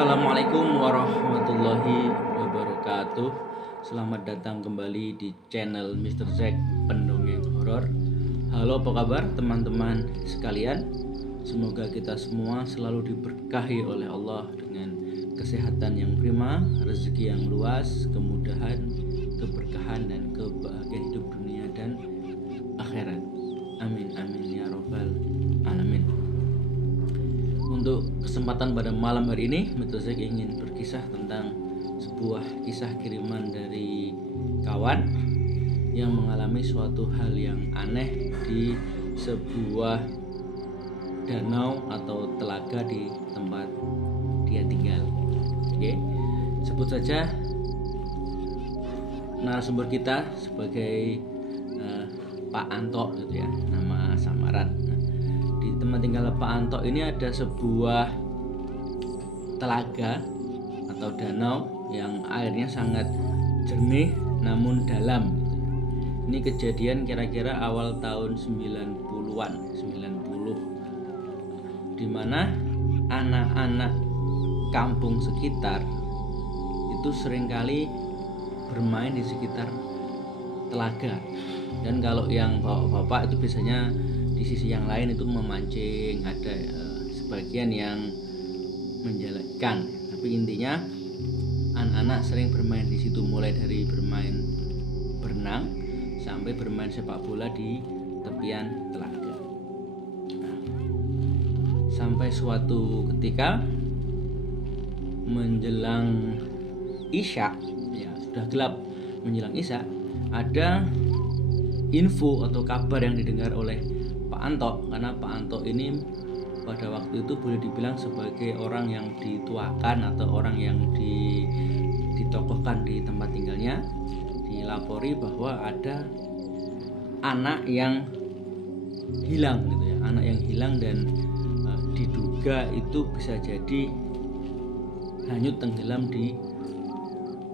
Assalamualaikum warahmatullahi wabarakatuh. Selamat datang kembali di channel Mr. Zack Pendongeng Horor. Halo, apa kabar teman-teman sekalian? Semoga kita semua selalu diberkahi oleh Allah dengan kesehatan yang prima, rezeki yang luas, kemudahan, keberkahan dan kebahagiaan hidup dunia dan akhirat. Amin amin ya robbal alamin. Untuk kesempatan pada malam hari ini, Mr. Zack ingin berkisah tentang sebuah kisah kiriman dari kawan yang mengalami suatu hal yang aneh di sebuah danau atau telaga di tempat dia tinggal. Oke, sebut saja narasumber kita sebagai Pak Anto, gitu ya, nama samaran. Di tempat tinggal Pak Anto ini ada sebuah telaga atau danau yang airnya sangat jernih namun dalam. Ini kejadian kira-kira awal tahun 90-an, 90, di mana anak-anak kampung sekitar itu seringkali bermain di sekitar telaga. Dan kalau yang bapak-bapak itu biasanya di sisi yang lain itu memancing, ada sebagian yang menjalankan. Tapi intinya anak-anak sering bermain di situ, mulai dari bermain berenang sampai bermain sepak bola di tepian telaga. Sampai suatu ketika menjelang isya, ya sudah gelap menjelang isya, ada info atau kabar yang didengar oleh Pak Anto, karena Pak Anto ini pada waktu itu boleh dibilang sebagai orang yang dituakan atau orang yang ditokohkan di tempat tinggalnya. Dilapori bahwa ada anak yang hilang, gitu ya, anak yang hilang dan diduga itu bisa jadi hanyut tenggelam di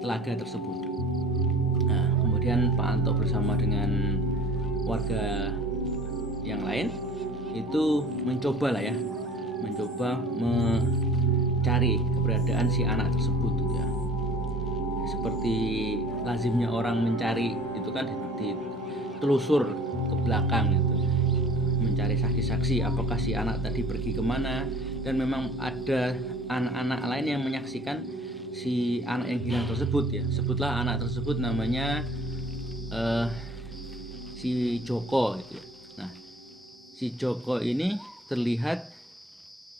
telaga tersebut. Nah, kemudian Pak Anto bersama dengan warga yang lain itu mencoba mencari keberadaan si anak tersebut, gitu ya. Seperti lazimnya orang mencari itu kan ditelusur ke belakang, gitu, mencari saksi-saksi apakah si anak tadi pergi kemana. Dan memang ada anak-anak lain yang menyaksikan si anak yang hilang tersebut, ya. Sebutlah anak tersebut namanya si Joko, gitu ya. Nah, si Joko ini terlihat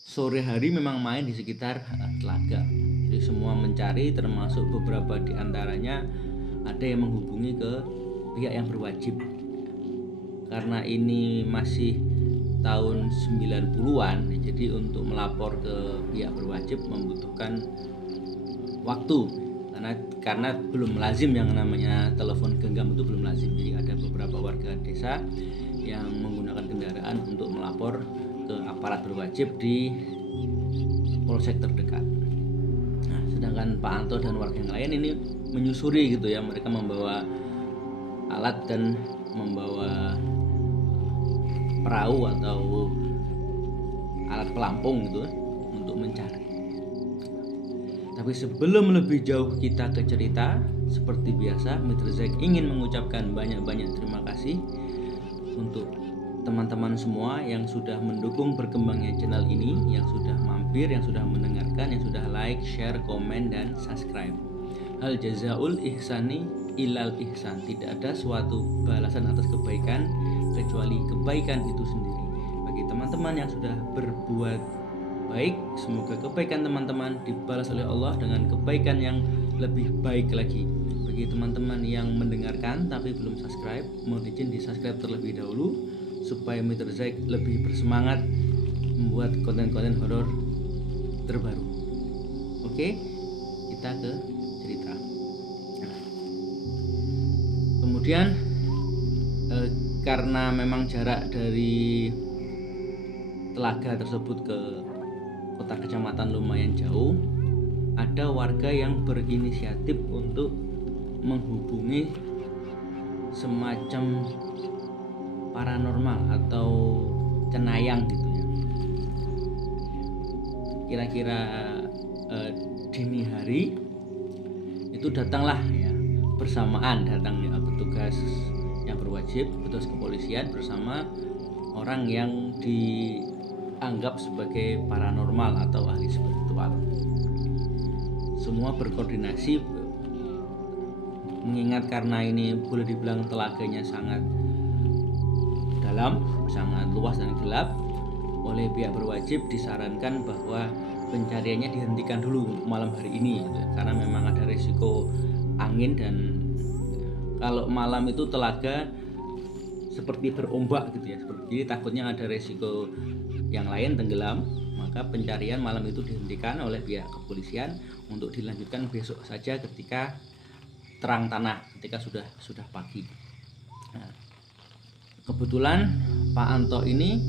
sore hari memang main di sekitar telaga. Jadi semua mencari, termasuk beberapa di antaranya ada yang menghubungi ke pihak yang berwajib. Karena ini masih tahun 90-an, jadi untuk melapor ke pihak berwajib membutuhkan waktu, karena belum lazim yang namanya telepon genggam, itu belum lazim. Jadi ada beberapa warga desa yang menggunakan kendaraan untuk melapor ke aparat berwajib di polsek terdekat. Nah, sedangkan Pak Anto dan warga yang lain ini menyusuri, gitu ya. Mereka membawa alat dan membawa perahu atau alat pelampung, gitu, untuk mencari. Tapi sebelum lebih jauh kita ke cerita, seperti biasa Mr. Zack ingin mengucapkan banyak-banyak terima kasih untuk teman-teman semua yang sudah mendukung berkembangnya channel ini, yang sudah mampir, yang sudah mendengarkan, yang sudah like, share, komen, dan subscribe. Hal jazaul ihsani ilal ihsan. Tidak ada suatu balasan atas kebaikan kecuali kebaikan itu sendiri. Bagi teman-teman yang sudah berbuat baik, semoga kebaikan teman-teman dibalas oleh Allah dengan kebaikan yang lebih baik lagi. Bagi teman-teman yang mendengarkan tapi belum subscribe, mohon izin di subscribe terlebih dahulu supaya Mr. Zack lebih bersemangat membuat konten-konten horor terbaru. Oke, kita ke cerita. Kemudian karena memang jarak dari telaga tersebut ke kota kecamatan lumayan jauh, ada warga yang berinisiatif untuk menghubungi semacam paranormal atau cenayang, gitu ya. Kira-kira dini hari itu datanglah ya, bersamaan datangnya petugas yang berwajib, petugas kepolisian bersama orang yang dianggap sebagai paranormal atau ahli spiritual. Semua berkoordinasi, mengingat karena ini boleh dibilang telaganya sangat dalam, sangat luas dan gelap, oleh pihak berwajib disarankan bahwa pencariannya dihentikan dulu malam hari ini gitu, karena memang ada risiko angin, dan kalau malam itu telaga seperti berombak gitu ya, jadi takutnya ada risiko yang lain tenggelam, maka pencarian malam itu dihentikan oleh pihak kepolisian untuk dilanjutkan besok saja ketika terang tanah, ketika sudah pagi. Nah, kebetulan Pak Anto ini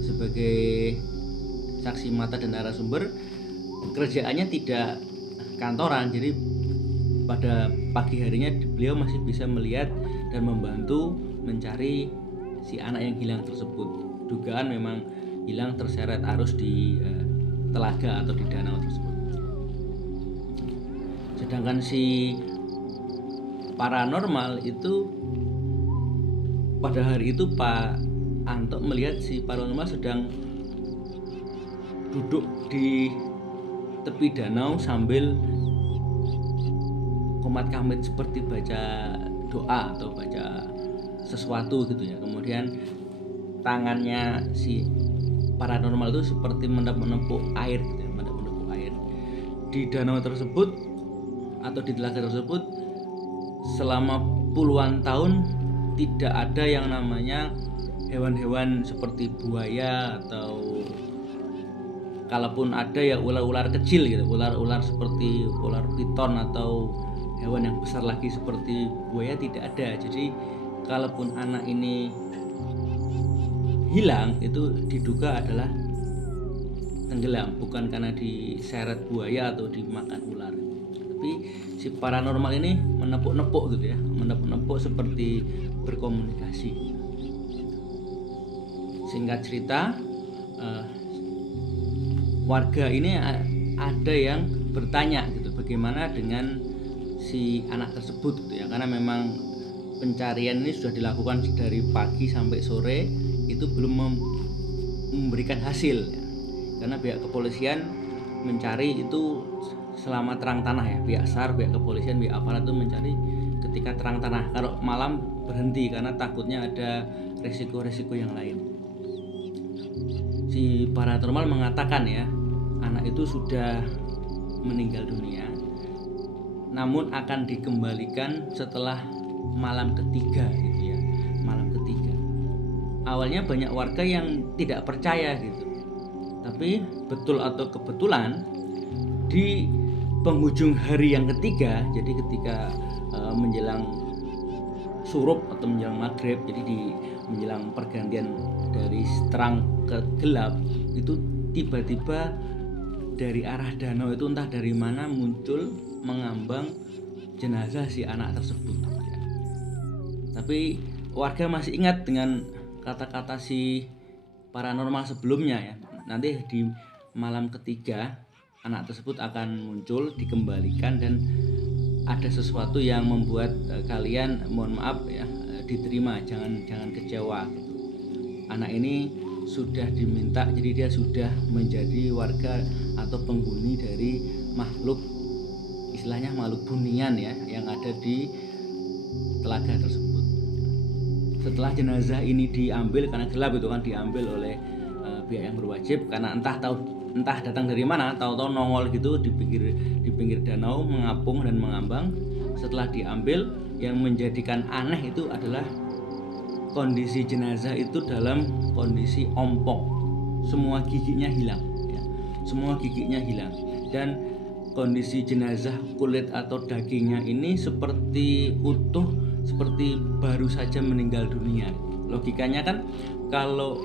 sebagai saksi mata dan narasumber kerjaannya tidak kantoran, jadi pada pagi harinya beliau masih bisa melihat dan membantu mencari si anak yang hilang tersebut. Dugaan memang hilang terseret arus di telaga atau di danau tersebut. Sedangkan si paranormal itu pada hari itu Pak Anto melihat si paranormal sedang duduk di tepi danau sambil komat-kamit seperti baca doa atau baca sesuatu gitu ya. Kemudian tangannya si paranormal itu seperti menepuk air gitu ya, menepuk air di danau tersebut atau di telaga tersebut. Selama puluhan tahun tidak ada yang namanya hewan-hewan seperti buaya, atau kalaupun ada ya ular-ular kecil gitu, ular-ular seperti ular piton atau hewan yang besar lagi seperti buaya tidak ada. Jadi kalaupun anak ini hilang itu diduga adalah tenggelam, bukan karena diseret buaya atau dimakan ular. Tapi si paranormal ini menepuk-nepuk gitu ya, menepuk-nepuk seperti berkomunikasi. Singkat cerita, warga ini ada yang bertanya gitu, bagaimana dengan si anak tersebut gitu ya, karena memang pencarian ini sudah dilakukan dari pagi sampai sore, itu belum memberikan hasil ya. Karena pihak kepolisian mencari itu selama terang tanah ya, pihak SAR, pihak kepolisian, pihak aparat itu mencari ketika terang tanah. Kalau malam berhenti karena takutnya ada resiko-resiko yang lain. Si paranormal mengatakan ya, anak itu sudah meninggal dunia, namun akan dikembalikan setelah malam ketiga gitu ya, malam ketiga. Awalnya banyak warga yang tidak percaya gitu, tapi betul atau kebetulan di penghujung hari yang ketiga, jadi ketika menjelang surup atau menjelang maghrib, jadi di menjelang pergantian dari terang ke gelap, itu tiba-tiba dari arah danau itu entah dari mana muncul mengambang jenazah si anak tersebut. Tapi warga masih ingat dengan kata-kata si paranormal sebelumnya ya, nanti di malam ketiga anak tersebut akan muncul, dikembalikan, dan ada sesuatu yang membuat kalian, mohon maaf ya, diterima, jangan kecewa. Anak ini sudah diminta, jadi dia sudah menjadi warga atau penghuni dari makhluk, istilahnya makhluk bunian ya, yang ada di telaga tersebut. Setelah jenazah ini diambil, karena gelap itu kan, diambil oleh pihak yang berwajib, karena entah datang dari mana, tahu-tahu nongol gitu di pinggir danau, mengapung dan mengambang. Setelah diambil, yang menjadikan aneh itu adalah kondisi jenazah itu dalam kondisi ompong, semua giginya hilang ya. Semua giginya hilang, dan kondisi jenazah kulit atau dagingnya ini seperti utuh, seperti baru saja meninggal dunia. Logikanya kan kalau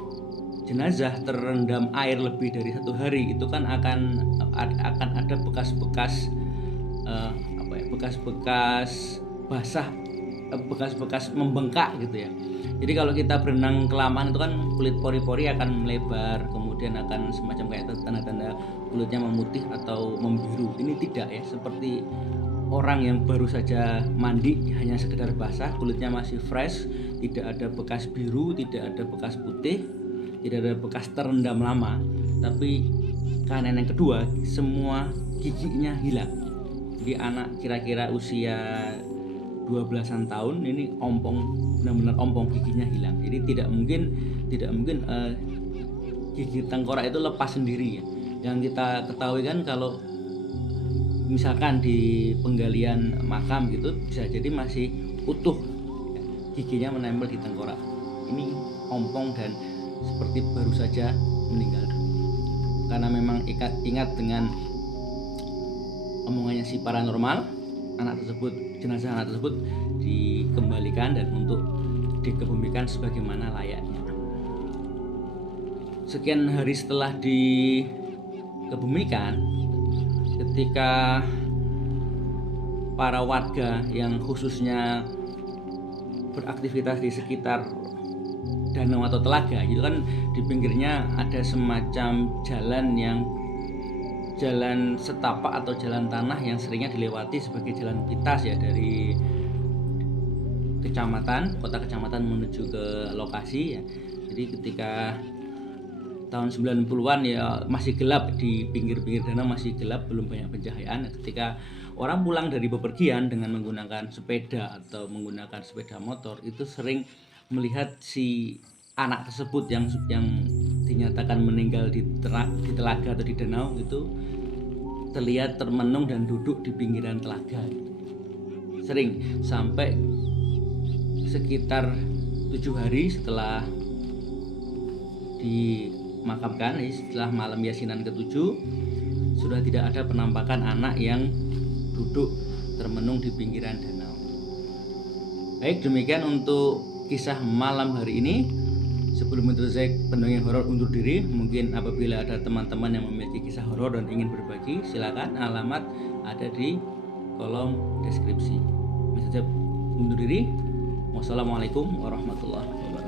jenazah terendam air lebih dari 1 hari itu kan akan ada bekas-bekas bekas-bekas basah bekas-bekas membengkak gitu ya. Jadi kalau kita berenang kelamaan itu kan kulit pori-pori akan melebar, kemudian akan semacam kayak tanda-tanda kulitnya memutih atau membiru. Ini tidak ya, seperti orang yang baru saja mandi, hanya sekedar basah, kulitnya masih fresh, tidak ada bekas biru, tidak ada bekas putih, tidak ada bekas terendam lama. Tapi kanan yang kedua, semua giginya hilang. Jadi anak kira-kira usia 12-an tahun ini ompong, benar-benar ompong, giginya hilang. Jadi tidak mungkin gigi tengkorak itu lepas sendiri ya. Yang kita ketahui kan kalau misalkan di penggalian makam gitu bisa jadi masih utuh ya, giginya menempel di tengkorak. Ini ompong dan seperti baru saja meninggal dunia. Karena memang ingat dengan omongannya si paranormal, jenazah anak tersebut dikembalikan dan untuk dikebumikan sebagaimana layaknya. Sekian hari setelah dikebumikan, ketika para warga yang khususnya beraktivitas di sekitar danau atau telaga gitu kan, di pinggirnya ada semacam jalan setapak atau jalan tanah yang seringnya dilewati sebagai jalan pintas ya, dari kota kecamatan menuju ke lokasi ya. Jadi ketika tahun 90-an ya masih gelap, di pinggir-pinggir danau masih gelap, belum banyak pencahayaan. Ketika orang pulang dari bepergian dengan menggunakan sepeda atau menggunakan sepeda motor, itu sering melihat si anak tersebut yang dinyatakan meninggal di telaga atau di danau itu terlihat termenung dan duduk di pinggiran telaga. Sering sampai sekitar 7 hari setelah dimakamkan, setelah malam yasinan ke-7, sudah tidak ada penampakan anak yang duduk termenung di pinggiran danau. Baik, demikian untuk kisah malam hari ini. Sebelum Mitrozek pendongeng horor undur diri, mungkin apabila ada teman-teman yang memiliki kisah horor dan ingin berbagi, silakan, alamat ada di kolom deskripsi. Mitrozek undur diri. Wassalamualaikum warahmatullahi wabarakatuh.